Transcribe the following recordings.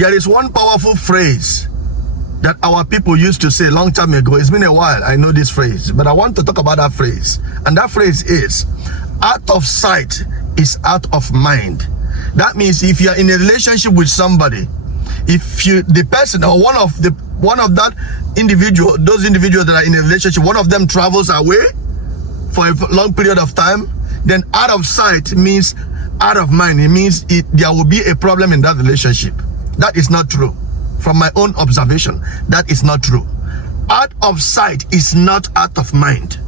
There is one powerful phrase that our people used to say a long time ago. It's been a while, I know this phrase, but I want to talk about that phrase. And that phrase is, out of sight is out of mind. That means if you're in a relationship with somebody, if the person or one of that individual, those individuals that are in a relationship, one of them travels away for a long period of time, then out of sight means out of mind. It means there will be a problem in that relationship. That is not true. From my own observation, that is not true. Out of sight is not out of mind.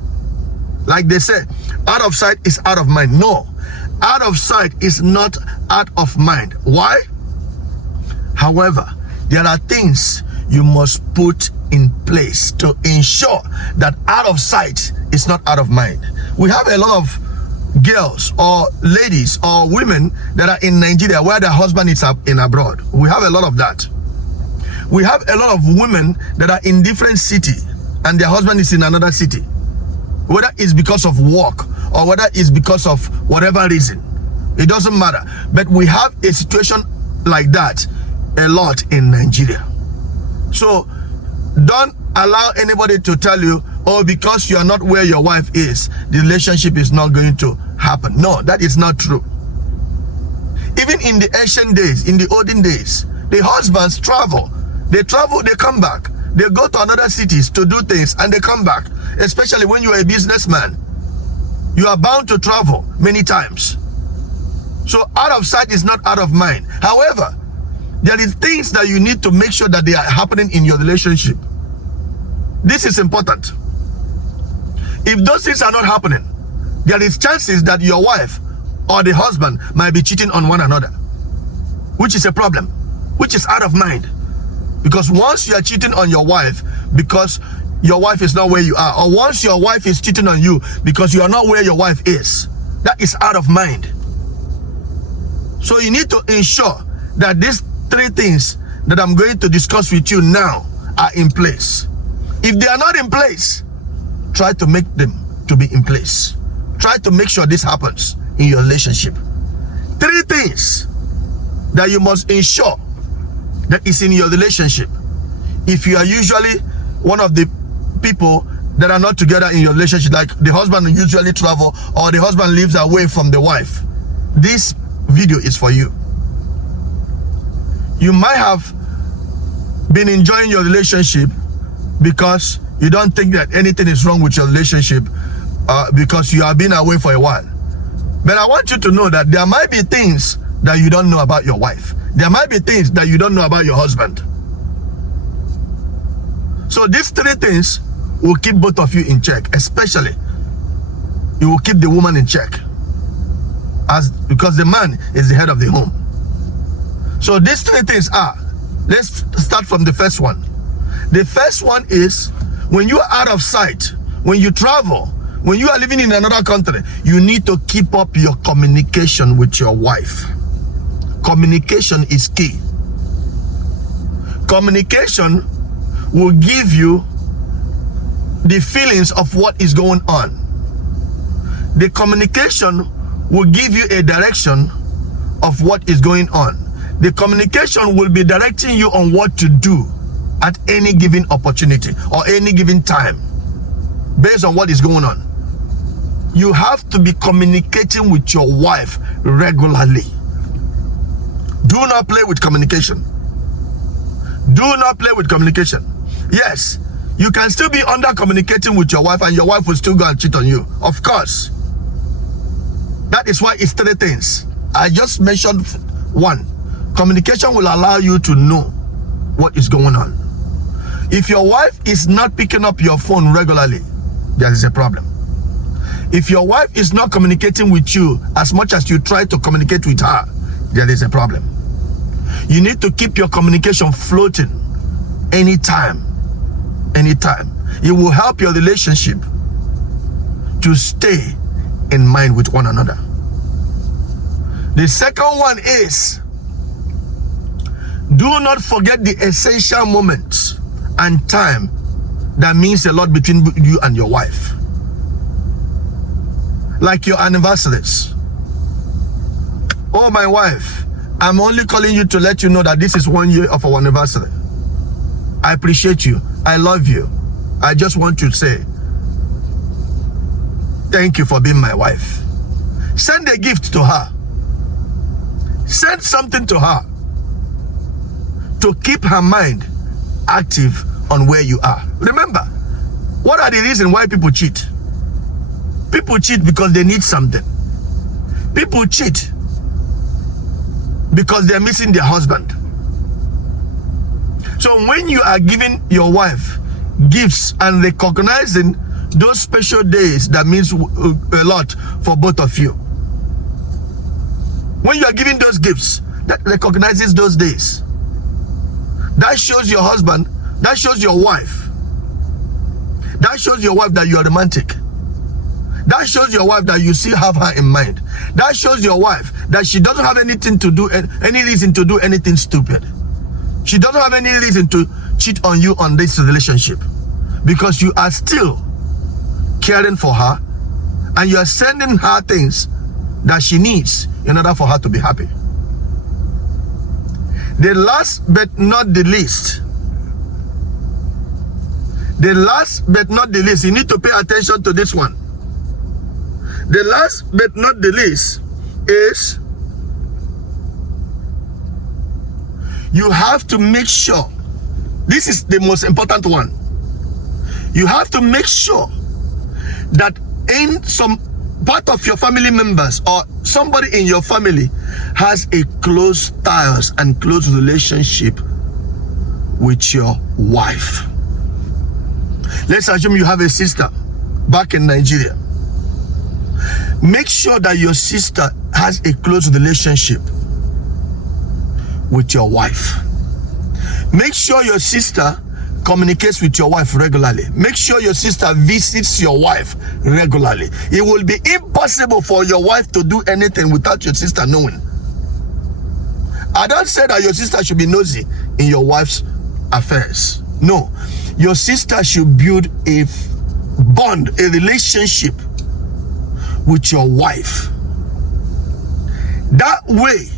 Like they say, out of sight is out of mind. No, out of sight is not out of mind. Why? However, there are things you must put in place to ensure that out of sight is not out of mind. We have a lot of girls or ladies or women that are in Nigeria where their husband is in abroad. We have a lot of that. We have a lot of women that are in different city and their husband is in another city, whether it's because of work or whether it's because of whatever reason. It doesn't matter. But we have a situation like that a lot in Nigeria. So don't allow anybody to tell you, oh, because you are not where your wife is, the relationship is not going to happen. No, that is not true. Even in the ancient days, in the olden days, the husbands travel. They travel, they come back. They go to another cities to do things and they come back. Especially when you are a businessman. You are bound to travel many times. So out of sight is not out of mind. However, there is things that you need to make sure that they are happening in your relationship. This is important. If those things are not happening, there is chances that your wife or the husband might be cheating on one another, which is a problem, which is out of mind. Because once you are cheating on your wife because your wife is not where you are, or once your wife is cheating on you because you are not where your wife is, that is out of mind. So you need to ensure that these three things that I'm going to discuss with you now are in place. If they are not in place, try to make them to be in place. Try to make sure this happens in your relationship. Three things that you must ensure that is in your relationship. If you are usually one of the people that are not together in your relationship, like the husband usually travel or the husband lives away from the wife, this video is for you. You might have been enjoying your relationship because you don't think that anything is wrong with your relationship because you have been away for a while. But I want you to know that there might be things that you don't know about your wife. There might be things that you don't know about your husband. So these three things will keep both of you in check. Especially, it will keep the woman in check, because the man is the head of the home. So these three things are, let's start from the first one. The first one is, when you are out of sight, when you travel, when you are living in another country, you need to keep up your communication with your wife. Communication is key. Communication will give you the feelings of what is going on. The communication will give you a direction of what is going on. The communication will be directing you on what to do at any given opportunity or any given time based on what is going on. You have to be communicating with your wife regularly. Do not play with communication. Do not play with communication. Yes, you can still be under communicating with your wife and your wife will still go and cheat on you. Of course. That is why it's three things. I just mentioned one. Communication will allow you to know what is going on. If your wife is not picking up your phone regularly, there is a problem. If your wife is not communicating with you as much as you try to communicate with her, there is a problem. You need to keep your communication floating anytime. It will help your relationship to stay in mind with one another. The second one is, do not forget the essential moments and time that means a lot between you and your wife. Like your anniversaries. Oh, my wife, I'm only calling you to let you know that this is 1 year of our anniversary. I appreciate you. I love you. I just want to say thank you for being my wife. Send a gift to her. Send something to her to keep her mind active on where you are. Remember, what are the reasons why people cheat? People cheat because they need something. People cheat because they're missing their husband. So when you are giving your wife gifts and recognizing those special days, that means a lot for both of you. When you are giving those gifts, that recognizes those days. That shows your husband, that shows your wife. That shows your wife that you are romantic. That shows your wife that you still have her in mind. That shows your wife that she doesn't have anything to do, any reason to do anything stupid. She doesn't have any reason to cheat on you on this relationship, because you are still caring for her and you are sending her things that she needs in order for her to be happy. The last but not the least, you need to pay attention to this one. The last but not the least is you have to make sure, this is the most important one, you have to make sure that in some part of your family members or somebody in your family has a close ties and close relationship with your wife. Let's assume you have a sister back in Nigeria. Make sure that your sister has a close relationship with your wife. Make sure your sister communicates with your wife regularly. Make sure your sister visits your wife regularly. It will be impossible for your wife to do anything without your sister knowing. I don't say that your sister should be nosy in your wife's affairs. No, your sister should build a bond, a relationship with your wife. That way,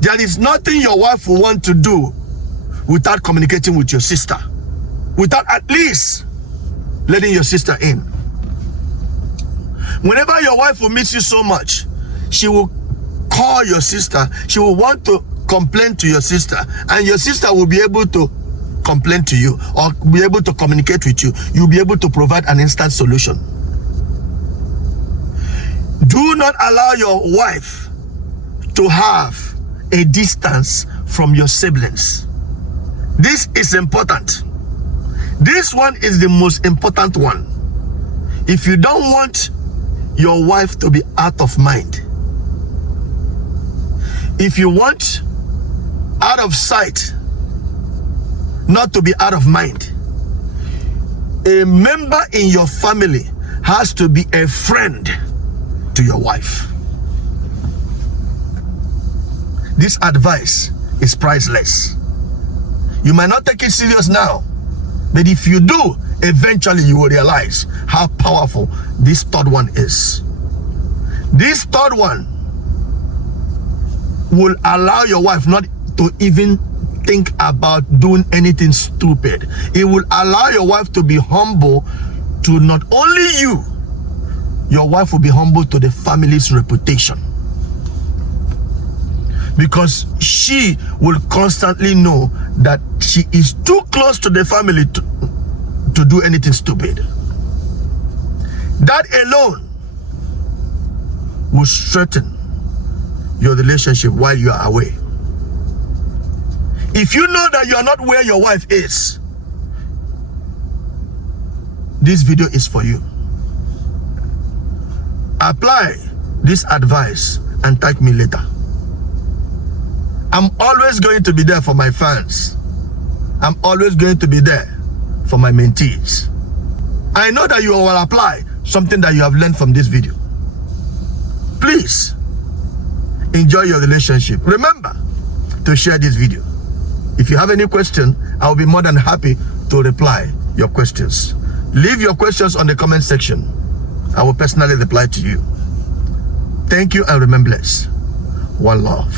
there is nothing your wife will want to do without communicating with your sister, without at least letting your sister in. Whenever your wife will miss you so much, she will call your sister, she will want to complain to your sister, and your sister will be able to complain to you or be able to communicate with you. You'll be able to provide an instant solution. Do not allow your wife to have a distance from your siblings. This is important. This one is the most important one. If you don't want your wife to be out of mind, if you want out of sight not to be out of mind, a member in your family has to be a friend to your wife. This advice is priceless. You might not take it serious now, but if you do, eventually you will realize how powerful this third one is. This third one will allow your wife not to even think about doing anything stupid. It will allow your wife to be humble to not only you, your wife will be humble to the family's reputation. Because she will constantly know that she is too close to the family to do anything stupid. That alone will strengthen your relationship while you are away. If you know that you are not where your wife is, this video is for you. Apply this advice and thank me later. I'm always going to be there for my fans. I'm always going to be there for my mentees. I know that you will apply something that you have learned from this video. Please enjoy your relationship. Remember to share this video. If you have any question, I will be more than happy to reply your questions. Leave your questions on the comment section. I will personally reply to you. Thank you and remain blessed. One love.